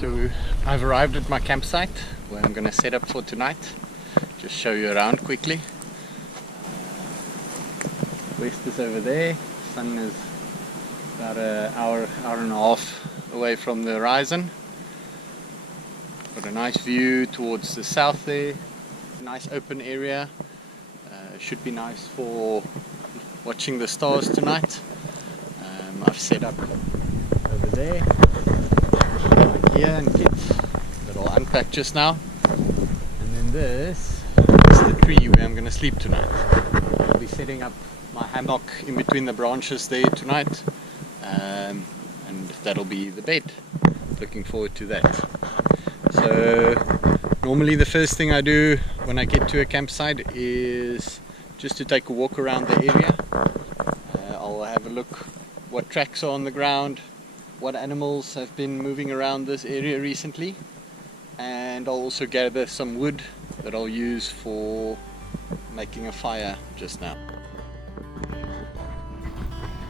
So I've arrived at my campsite where I'm going to set up for tonight. Just show you around quickly. West is over there. Sun is about an hour and a half away from the horizon. Got a nice view towards the south there. Nice open area. Should be nice for watching the stars tonight. I've set up over there, right here, and kids that I'll unpack just now. And then this is the tree where I'm going to sleep tonight. I'll be setting up my hammock in between the branches there tonight, and that'll be the bed. Looking forward to that. So normally the first thing I do when I get to a campsite is just to take a walk around the area. I'll have a look what tracks are on the ground, what animals have been moving around this area recently, and I'll also gather some wood that I'll use for making a fire just now.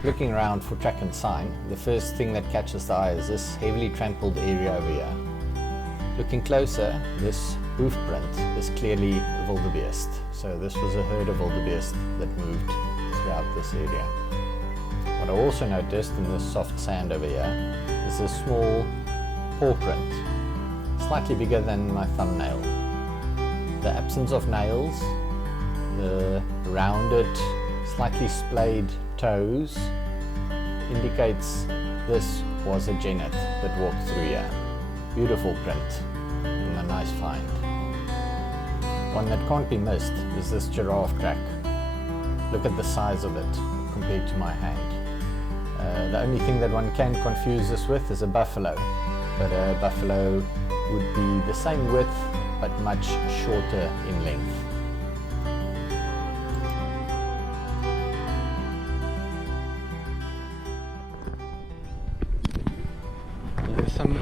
Looking around for track and sign, the first thing that catches the eye is this heavily trampled area over here. Looking closer, this hoof print is clearly wildebeest. So this was a herd of wildebeest that moved throughout this area. What I also noticed in this soft sand over here is a small paw print, slightly bigger than my thumbnail. The absence of nails, the rounded, slightly splayed toes indicates this was a genet that walked through here. Beautiful print and a nice find. One that can't be missed is this giraffe track. Look at the size of it compared to my hand. The only thing that one can confuse this with is a buffalo, but a buffalo would be the same width but much shorter in length. There's some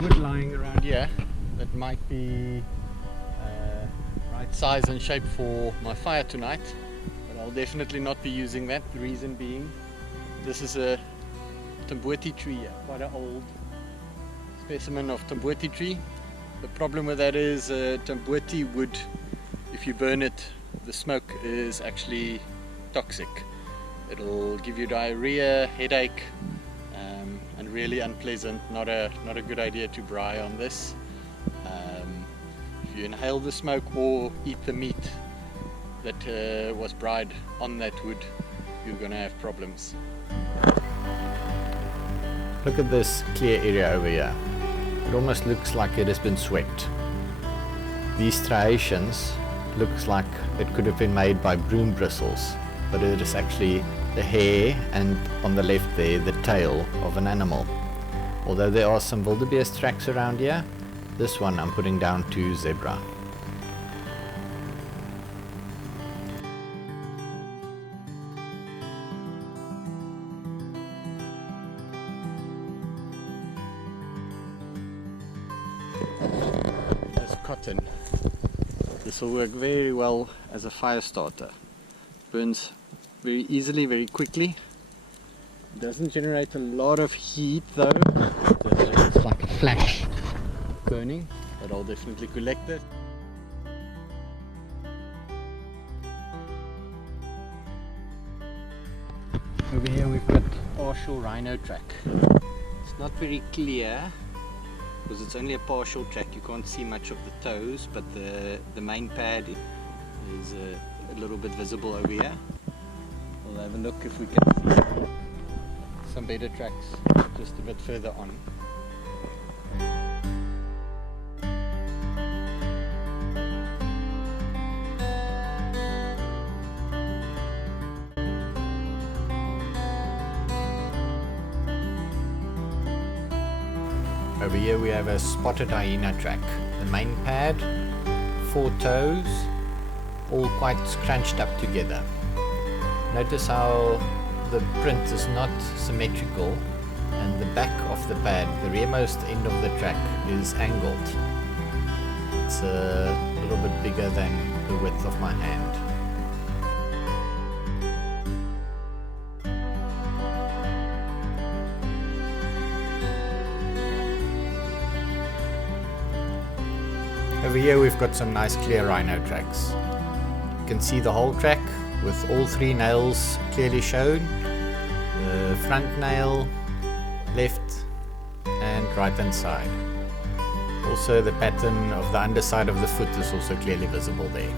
wood lying around here that might be right size and shape for my fire tonight, but I'll definitely not be using that. The reason being, this is a Tamboti tree, quite an old specimen of Tamboti tree. The problem with that is Tamboti wood, if you burn it, the smoke is actually toxic. It'll give you diarrhea, headache, and really unpleasant. Not a good idea to braai on this. If you inhale the smoke or eat the meat that was braaied on that wood, you're going to have problems. Look at this clear area over here. It almost looks like it has been swept. These striations looks like it could have been made by broom bristles, but it is actually the hair and on the left there the tail of an animal. Although there are some wildebeest tracks around here, this one I'm putting down to zebra. This cotton. This will work very well as a fire starter. Burns very easily, very quickly. Doesn't generate a lot of heat though. It's like a flash burning, but I'll definitely collect it. Over here we've got partial rhino track. It's not very clear because it's only a partial track. You can't see much of the toes, but the main pad is a little bit visible over here. We'll have a look if we can see some better tracks just a bit further on. Over here we have a spotted hyena track. The main pad, 4 toes, all quite scrunched up together. Notice how the print is not symmetrical and the back of the pad, the rearmost end of the track, is angled. It's a little bit bigger than the width of my hand. Over here we've got some nice clear rhino tracks. You can see the whole track with all 3 nails clearly shown. The front nail, left and right hand side. Also the pattern of the underside of the foot is also clearly visible there.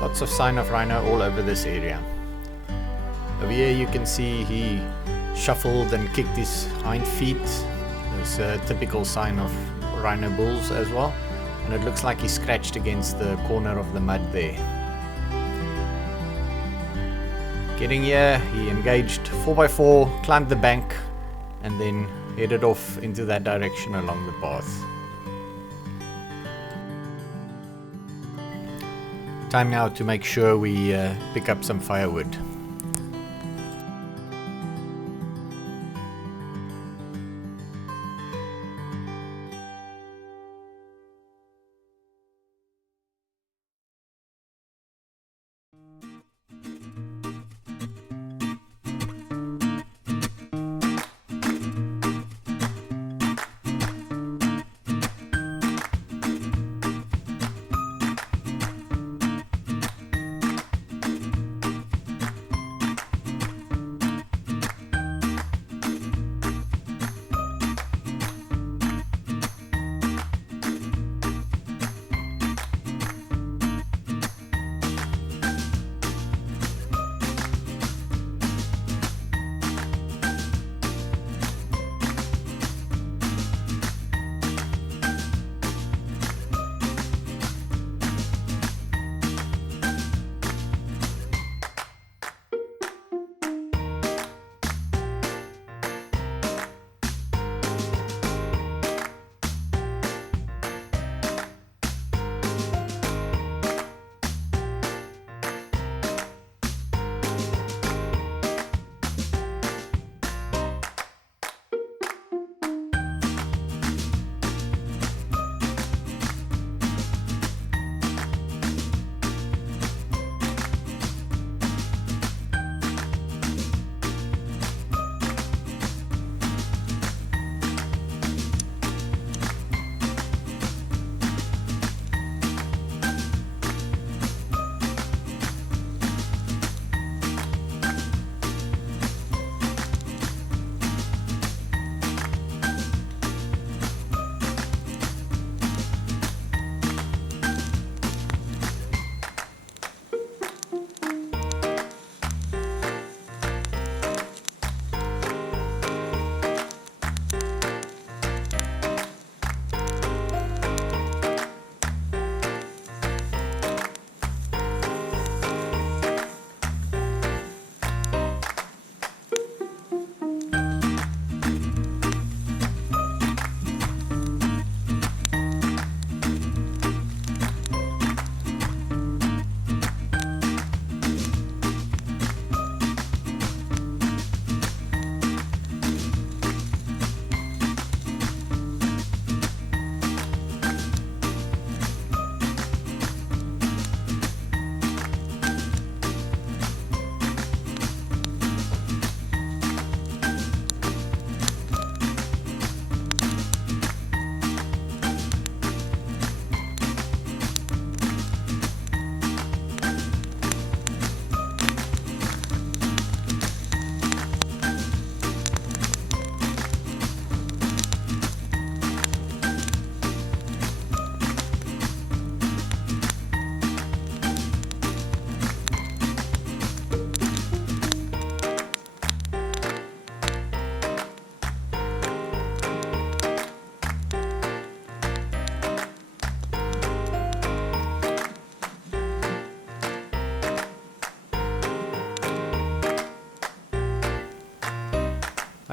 Lots of sign of rhino all over this area. Over here you can see he shuffled and kicked his hind feet. It's a typical sign of rhino bulls as well. And it looks like he scratched against the corner of the mud there. Getting here, he engaged 4x4, climbed the bank, and then headed off into that direction along the path. Time now to make sure we pick up some firewood.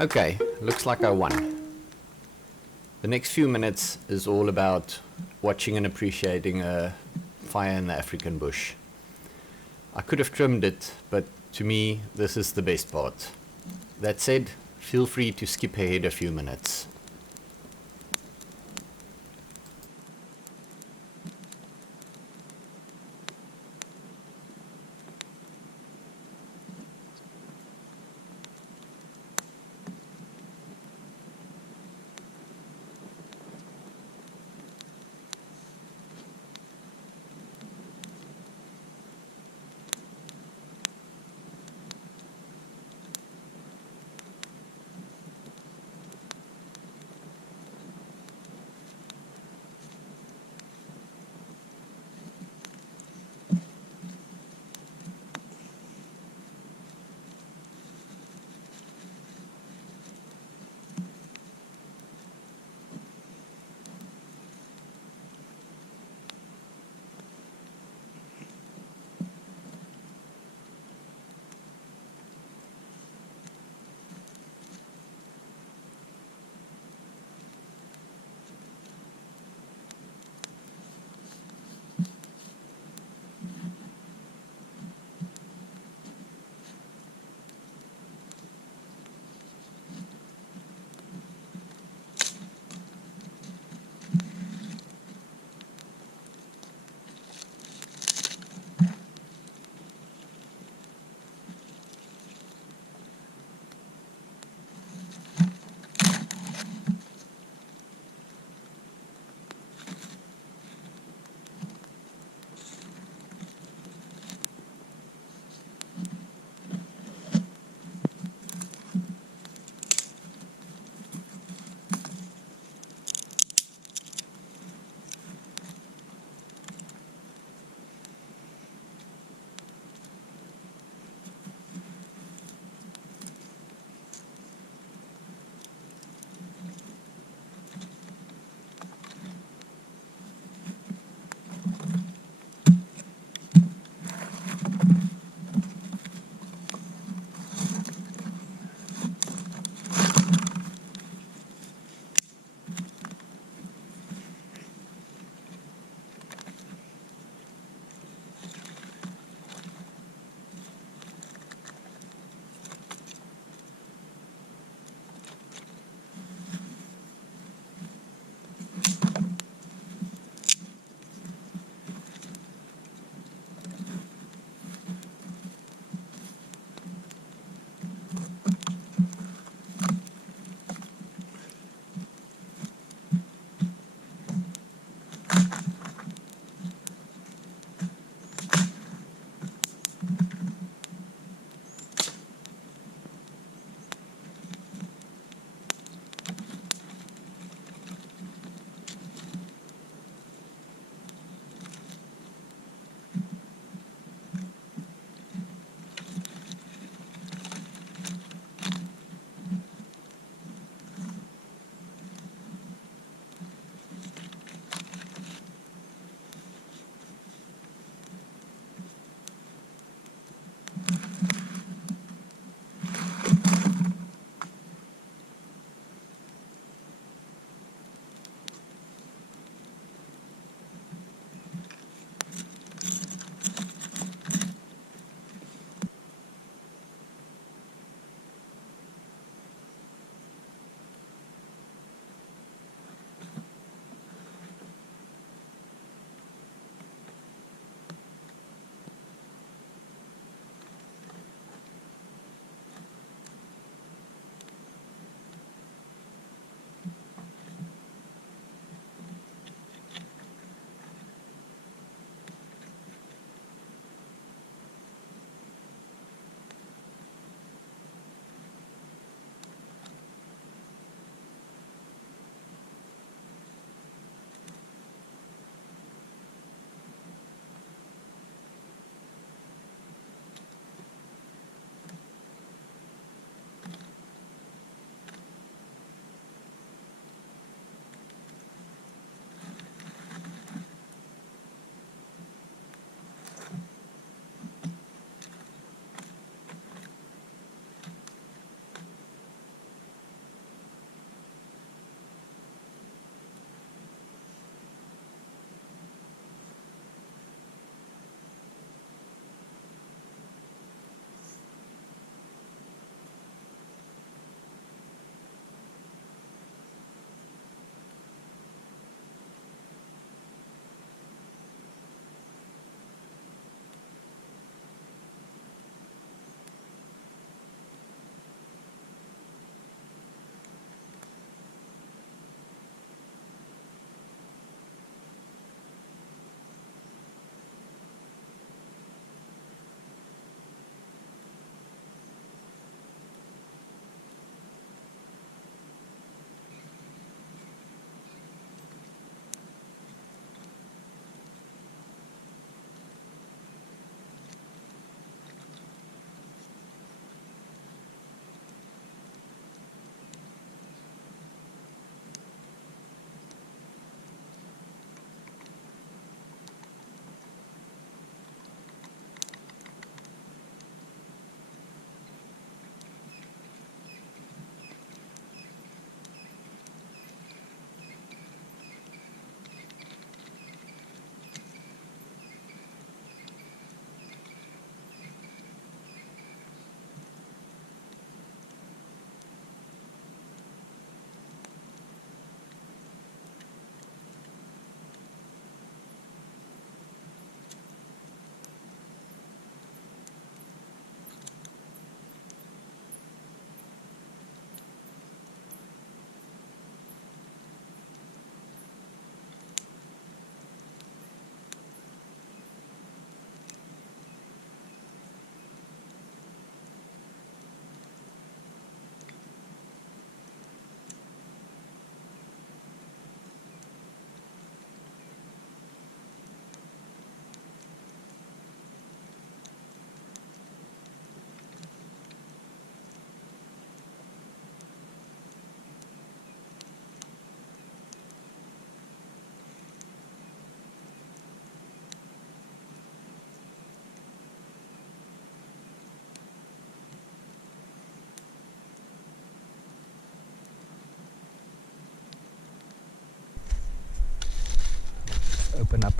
Okay, looks like I won. The next few minutes is all about watching and appreciating a fire in the African bush. I could have trimmed it, but to me, this is the best part. That said, feel free to skip ahead a few minutes.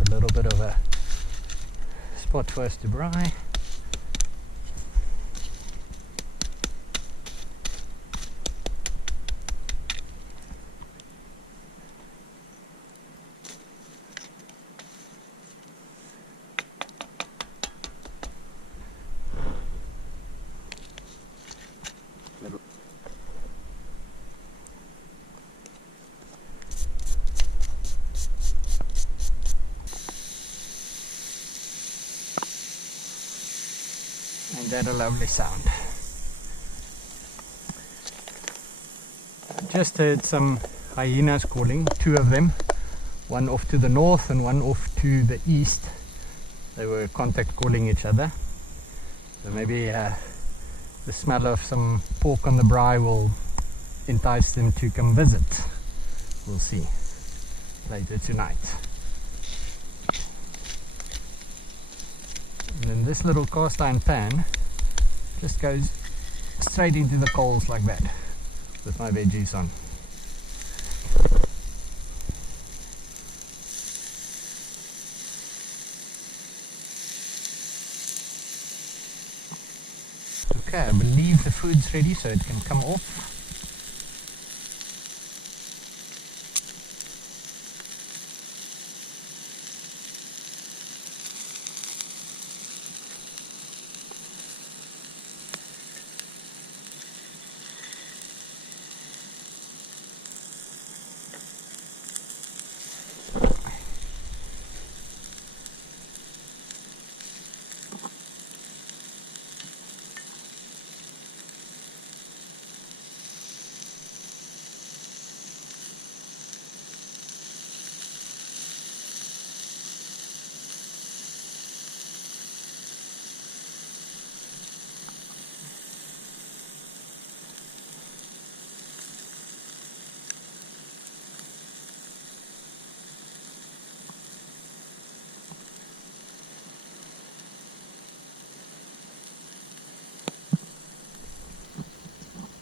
a little bit of a spot for us to braai. Ain't that a lovely sound? Just heard some hyenas calling, two of them, one off to the north and one off to the east. They were contact calling each other. So maybe the smell of some pork on the braai will entice them to come visit. We'll see later tonight. And then this little cast iron pan just goes straight into the coals like that with my veggies on. Okay, I believe the food's ready so it can come off.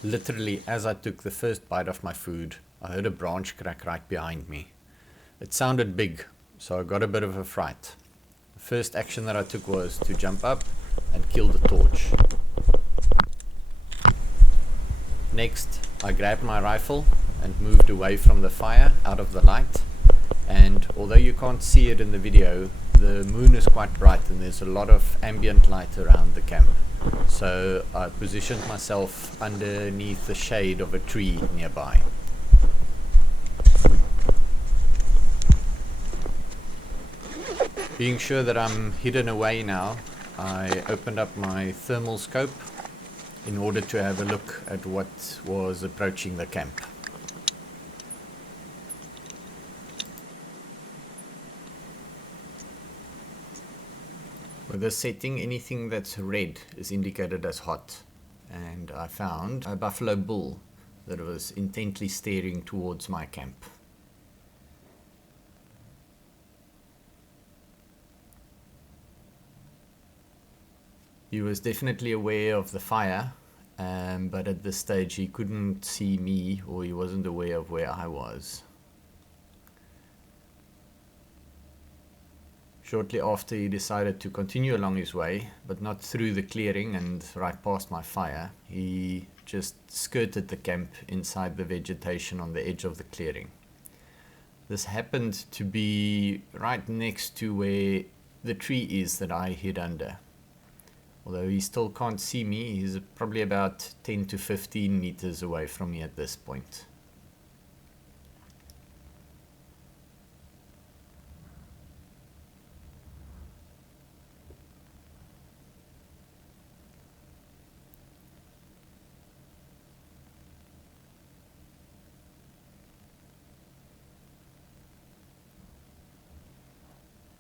Literally, as I took the first bite of my food, I heard a branch crack right behind me. It sounded big, so I got a bit of a fright. The first action that I took was to jump up and kill the torch. Next, I grabbed my rifle and moved away from the fire, out of the light. And although you can't see it in the video, the moon is quite bright and there's a lot of ambient light around the camp. So I positioned myself underneath the shade of a tree nearby. Being sure that I'm hidden away now, I opened up my thermal scope in order to have a look at what was approaching the camp. With this setting, anything that's red is indicated as hot, and I found a buffalo bull that was intently staring towards my camp. He was definitely aware of the fire, but at this stage he couldn't see me, or he wasn't aware of where I was. Shortly after, he decided to continue along his way, but not through the clearing and right past my fire. He just skirted the camp inside the vegetation on the edge of the clearing. This happened to be right next to where the tree is that I hid under. Although he still can't see me, he's probably about 10 to 15 meters away from me at this point.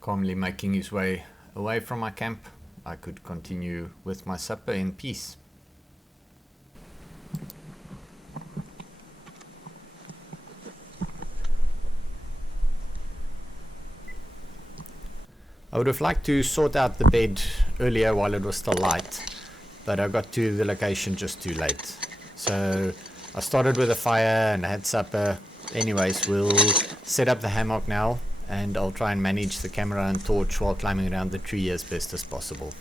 Calmly making his way away from my camp, I could continue with my supper in peace. I would have liked to sort out the bed earlier while it was still light, but I got to the location just too late. So I started with a fire and I had supper. Anyways, we'll set up the hammock now and I'll try and manage the camera and torch while climbing around the tree as best as possible.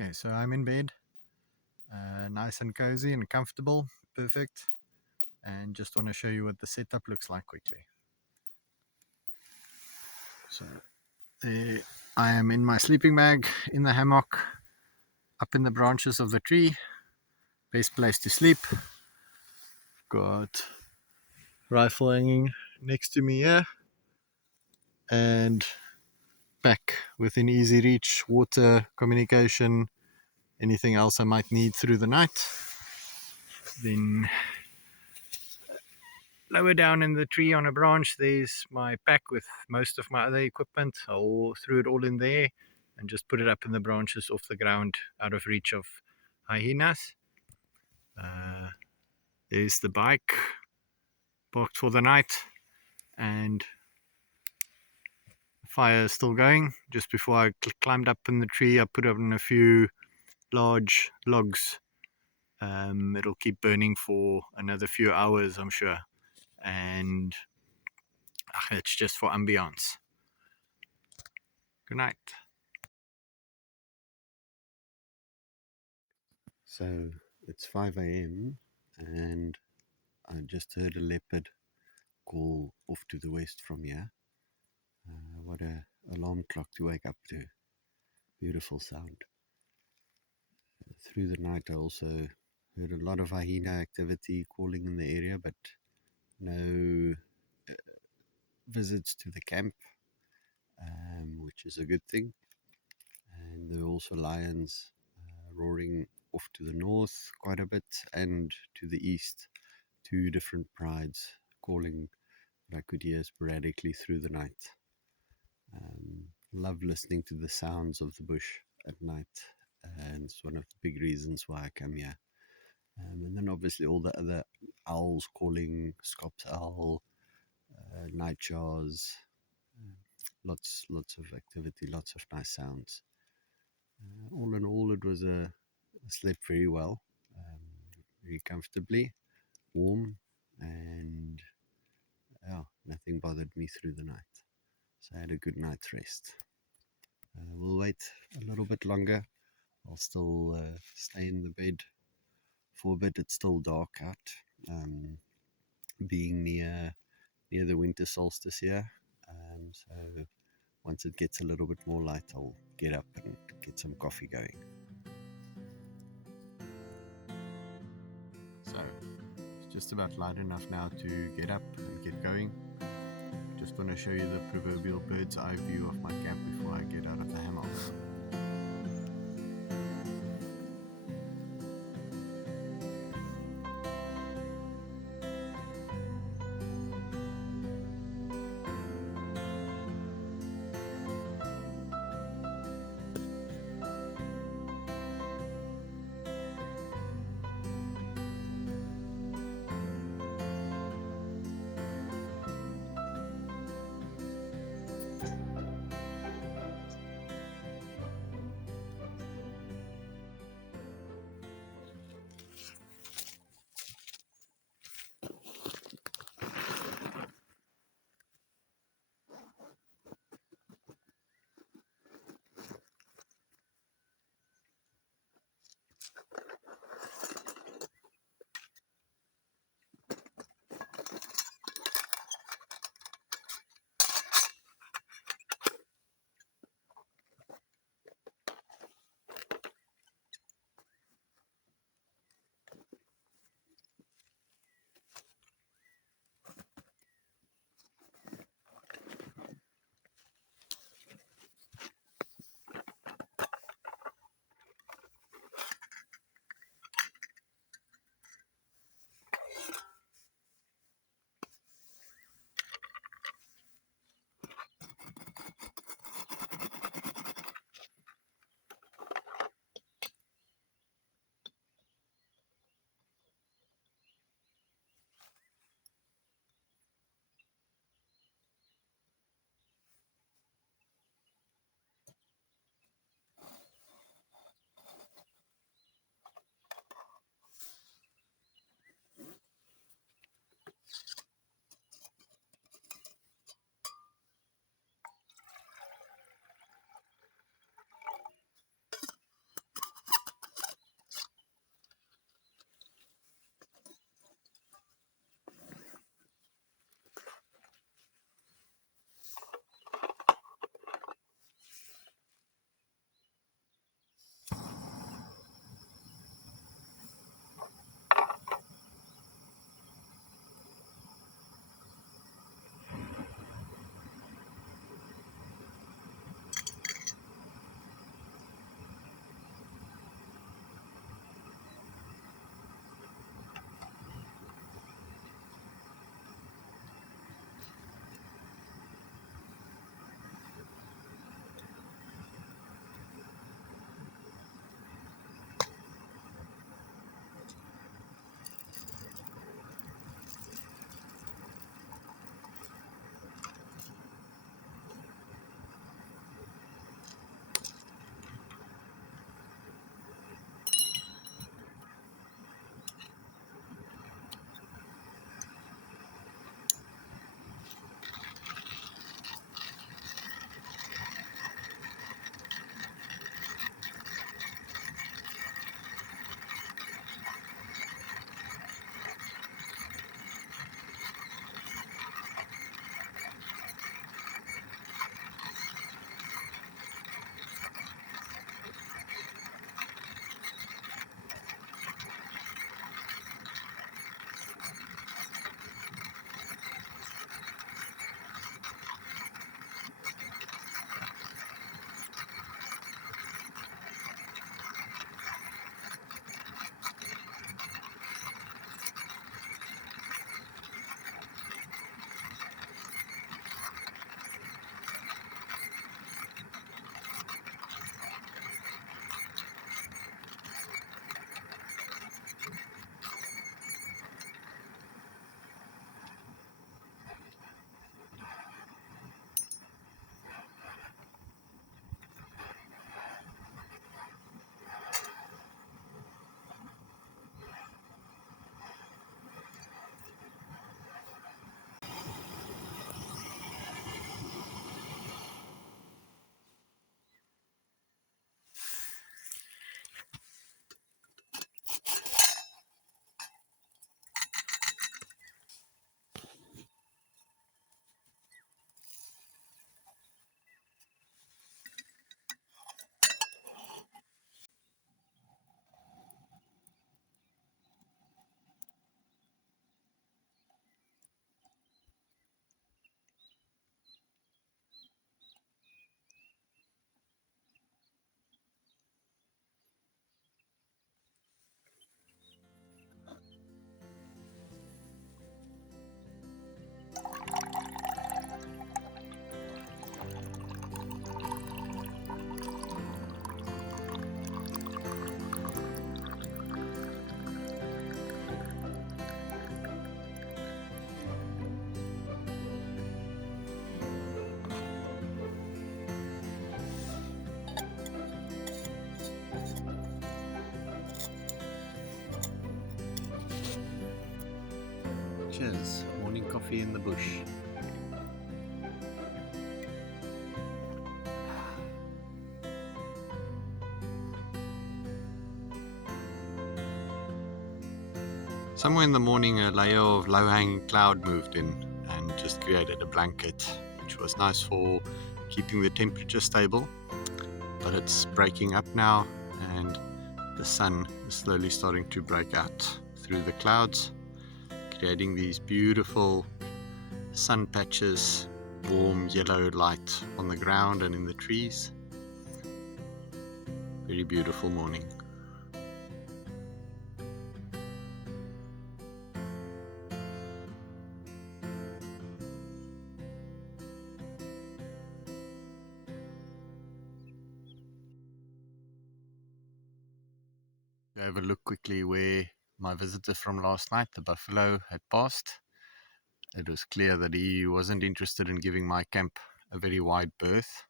Okay, so I'm in bed, nice and cozy and comfortable, perfect, and just want to show you what the setup looks like quickly. So there I am in my sleeping bag, in the hammock, up in the branches of the tree, best place to sleep. Got rifle hanging next to me here, and pack within easy reach, water, communication, anything else I might need through the night. Then lower down in the tree on a branch, there's my pack with most of my other equipment. I'll throw it all in there and just put it up in the branches off the ground, out of reach of hyenas. There's the bike parked for the night, and the fire is still going. Just before I climbed up in the tree, I put on a few large logs. It'll keep burning for another few hours, I'm sure, and it's just for ambiance. Good night. So it's 5 a.m. and I just heard a leopard call off to the west from here. What a alarm clock to wake up to. Beautiful sound. Through the night I also heard a lot of hyena activity calling in the area, but no visits to the camp, which is a good thing. And there were also lions roaring off to the north quite a bit, and to the east, two different prides calling that I could hear sporadically through the night. Love listening to the sounds of the bush at night, and it's one of the big reasons why I come here. And then obviously all the other owls calling, Scops owl, nightjars, lots of activity, lots of nice sounds. All in all, it was I slept very well, very comfortably, warm, and yeah, nothing bothered me through the night. So I had a good night's rest. We'll wait a little bit longer. I'll still stay in the bed for a bit. It's still dark out, being near the winter solstice here. So once it gets a little bit more light, I'll get up and get some coffee going. So it's just about light enough now to get up and get going. Just want to show you the proverbial bird's eye view of my camp before I get out of the hammock. Cheers. Morning coffee in the bush. Somewhere in the morning, a layer of low-hanging cloud moved in and just created a blanket, which was nice for keeping the temperature stable. But it's breaking up now, and the sun is slowly starting to break out through the clouds, creating these beautiful sun patches, warm yellow light on the ground and in the trees. Very beautiful morning. Have a look quickly where my visitor from last night, the buffalo, had passed. It was clear that he wasn't interested in giving my camp a very wide berth.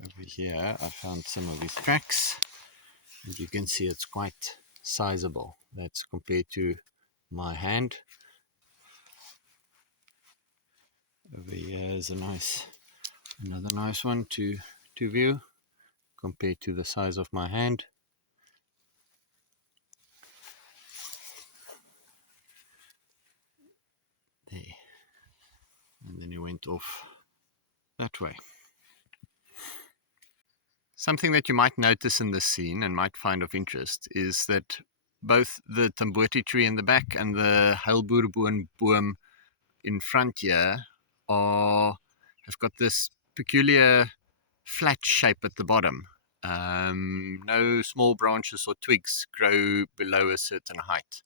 Over here I found some of his tracks, and you can see it's quite sizable. That's compared to my hand. Over here is another nice one to view compared to the size of my hand. There. And then he went off that way. Something that you might notice in this scene and might find of interest is that both the tamboti tree in the back and the heilboerboom boom in front here have got this peculiar flat shape at the bottom. No small branches or twigs grow below a certain height.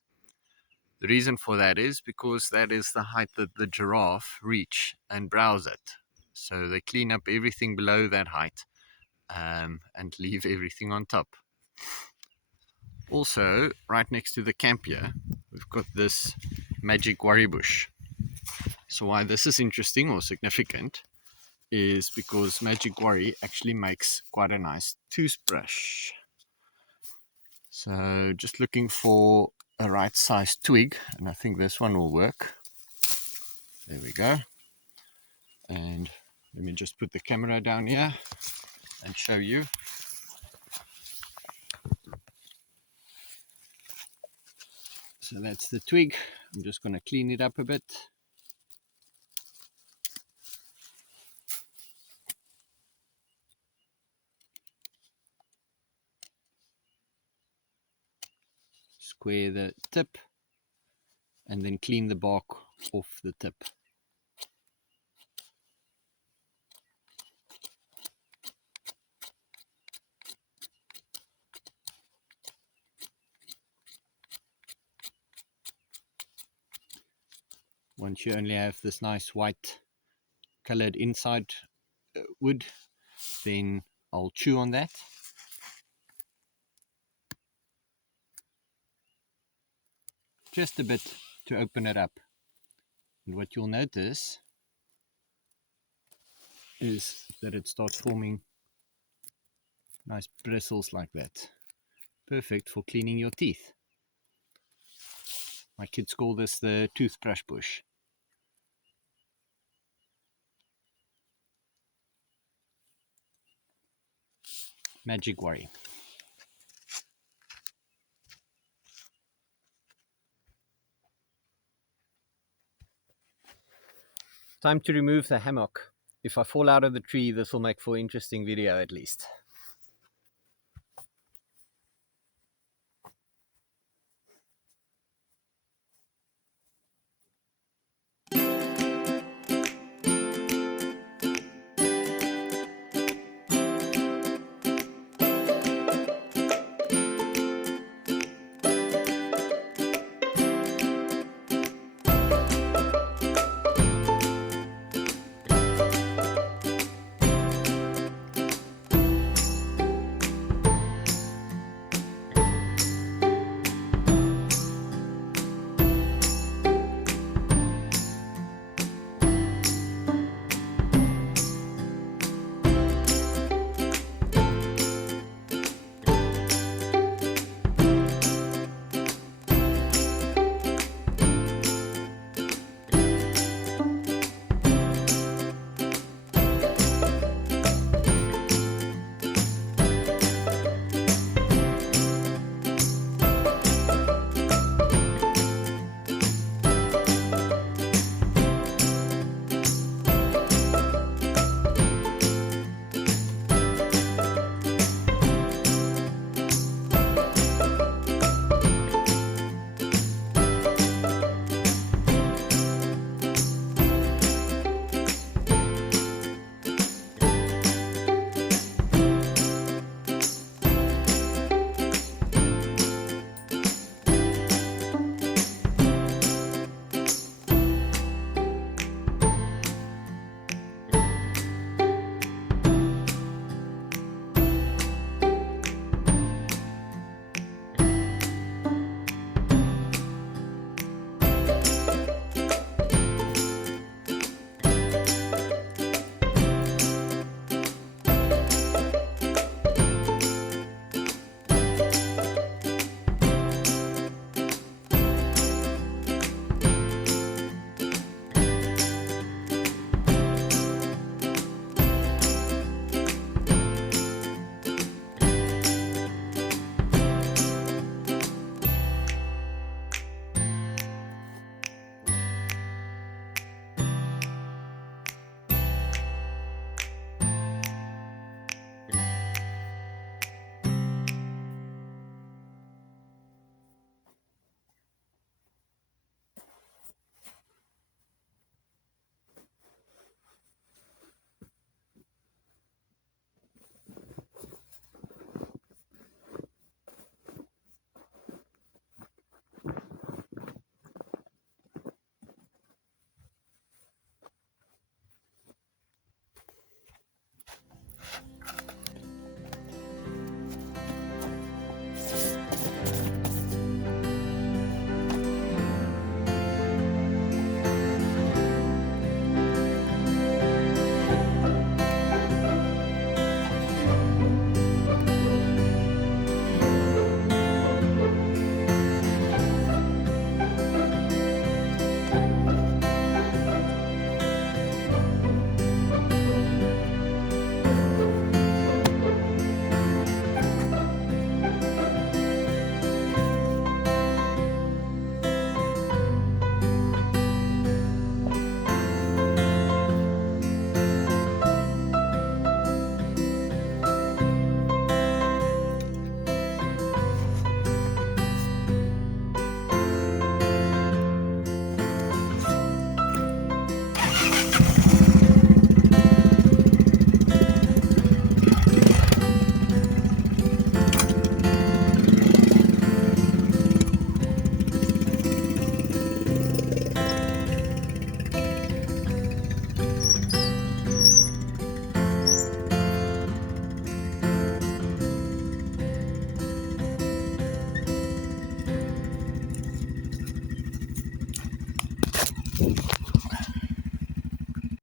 The reason for that is because that is the height that the giraffe reach and browse at. So they clean up everything below that height and leave everything on top. Also, right next to the camp here, we've got this magic worry bush. So why this is interesting or significant is because magic worry actually makes quite a nice toothbrush. So just looking for a right size twig, and I think this one will work. There we go. And let me just put the camera down here and show you. So that's the twig. I'm just going to clean it up a bit. Square the tip and then clean the bark off the tip. Once you only have this nice white colored inside wood, then I'll chew on that. Just a bit to open it up. And what you'll notice is that it starts forming nice bristles like that. Perfect for cleaning your teeth. My kids call this the toothbrush bush. Magic worry. Time to remove the hammock. If I fall out of the tree, this will make for an interesting video at least.